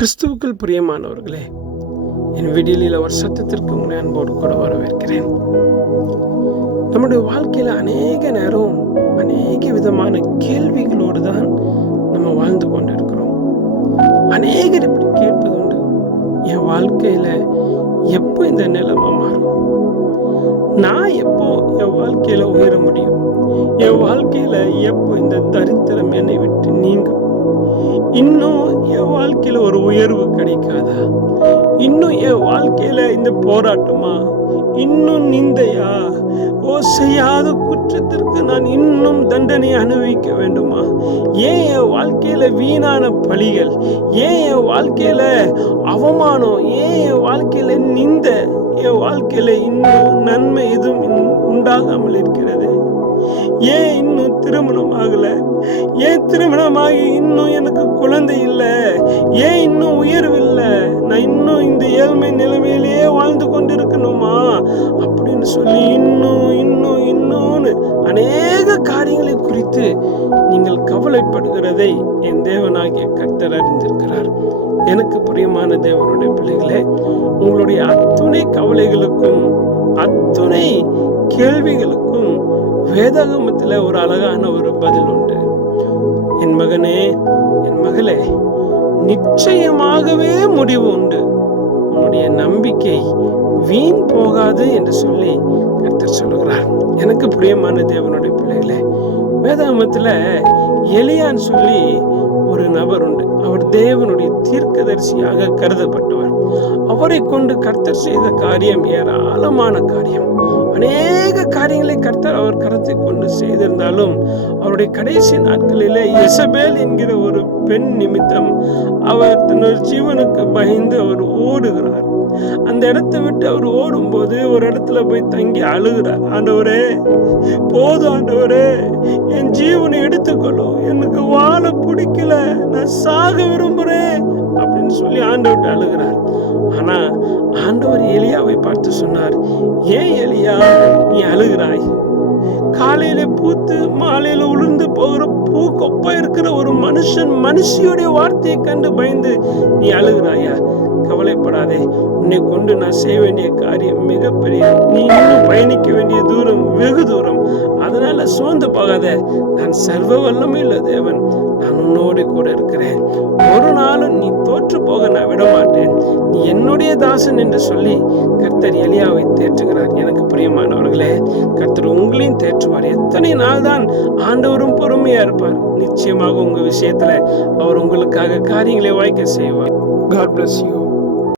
கிறிஸ்துவுக்குள் பிரியமானவர்களே, என் விடியலில் அவர் சத்தத்திற்கு உங்களை அன்போடு கூட வரவேற்கிறேன். நம்முடைய வாழ்க்கையில் அநேக நேரம் அநேக விதமான கேள்விகளோடு தான் நம்ம வாழ்ந்து கொண்டிருக்கிறோம். அநேகர் இப்படி கேட்பது உண்டு, என் வாழ்க்கையில எப்போ இந்த நிலைமை மாறும்? நான் எப்போ என் வாழ்க்கையில உயர முடியும்? என் வாழ்க்கையில எப்போ இந்த தரித்திரம் என்னை விட்டு நீங்கும்? இன்னும் என் வாழ்க்கையில ஒரு உயர்வு கிடைக்காதா? இன்னும் என் வாழ்க்கையில இந்த போராட்டமா? இன்னும் நிந்தையா? செய்யாத குற்றத்திற்கு நான் இன்னும் தண்டனை அனுபவிக்க வேண்டுமா? ஏன் என் வாழ்க்கையில வீணான பழிகள்? ஏன் என் வாழ்க்கையில அவமானம்? ஏன் என் வாழ்க்கையில நிந்தை? என் வாழ்க்கையில இன்னும் நன்மை எதுவும் உண்டாகாமல் இருக்கிறது? ஏன் இன்னும் திருமணம் ஆகல? ஏன் திருமணமாகி இன்னும் எனக்கு குழந்தை இல்லை? ஏன் இன்னும் உயர்வு இல்லை? நான் இன்னும் இந்த ஏழ்மை நிலைமையிலேயே வாழ்ந்து கொண்டிருக்கணுமா அப்படின்னு சொல்லி இன்னும்னு அநேக காரியங்களை குறித்து நீங்கள் கவலைப்படுகிறதை என் தேவனாகிய கர்த்தர் அறிந்திருக்கிறார். எனக்கு பிரியமான தேவனுடைய பிள்ளைகளே, உங்களுடைய அத்துணை கவலைகளுக்கும் அத்துணை கேள்விகளுக்கும் வேதாகமத்தில் ஒரு அழகான ஒரு பதில் உண்டு. என் மகனே, என் மகளே, நிச்சயமாகவே முடிவு உண்டு. உன்னுடைய நம்பிக்கை வீண் போகாது என்று சொல்லி கர்த்தர் சொல்லுகிறார். எனக்கு பிரியமான தேவனுடைய பிள்ளைகளே, வேதாகமத்தில் எலியான்னு சொல்லி ஒரு நபர் உண்டு. அவர் தேவனுடைய தீர்க்கதரிசியாக கருதப்பட்டவர். அவரை கொண்டு கர்த்தர் செய்த காரியம் ஏராளமான காரியம். அநேக காரியங்களை கர்த்தர் அவர் கரத்தை கொண்டு செய்திருந்தாலும் அவருடைய கடைசி நாட்களிலே எசபேல் என்கிற ஒரு பெண் நிமித்தம் அவர் தன்னுடைய ஜீவனுக்கு பயந்து அவர் ஓடுகிறார். அந்த இடத்தை விட்டு அவர் ஓடும்போது ஒரு இடத்துல போய் தங்கி அழுகிறார். ஆண்டவரே, போதும் ஆண்டவரே, என் ஜீவனை எடுத்துக்கொள்ளும், எனக்கு வாழ பிடிக்கல, நான் சாக விரும்புறேன் அப்படின்னு சொல்லி ஆண்டவர்கிட்ட அழுகிறார். ஆனா ஆண்டவர் எலியாவை பார்த்து சொன்னார், ஏன் எலியா நீ அழுகிறாய்? காலையில பூத்து மாலையில உளுர்ந்து போகிற பூ கொப்பா இருக்கிற ஒரு மனுஷியுடைய வார்த்தையை கண்டு பயந்து நீ அழுகிறாயா? கவலைப்படாதே, உன்னை கொண்டு நான் செய்ய வேண்டிய காரியம் மிகப்பெரிய. நீ இன்னும் பயணிக்க வேண்டிய தூரம் வெகு தூரம். அதனால சோர்ந்து போகாத. நான் சர்வ வல்லமையுள்ள தேவன், நான் உன்னோடு கூட இருக்கிறேன். ஒரு நாளும் நீ தோற்று போக நான் விட மாட்டேன். நீ என்னுடைய தாசன் என்று சொல்லி கர்த்தர் எலியாவை தேற்றுகிறார். எனக்கு பிரியமானவர்களே, கர்த்தர் உங்களையும் தேற்றுவார். எத்தனை நாள் தான் ஆண்டவரும் பொறுமையா இருப்பார். நிச்சயமாக உங்க விஷயத்துல அவர் உங்களுக்காக காரியங்களை வாய்க்க செய்வார். God bless you.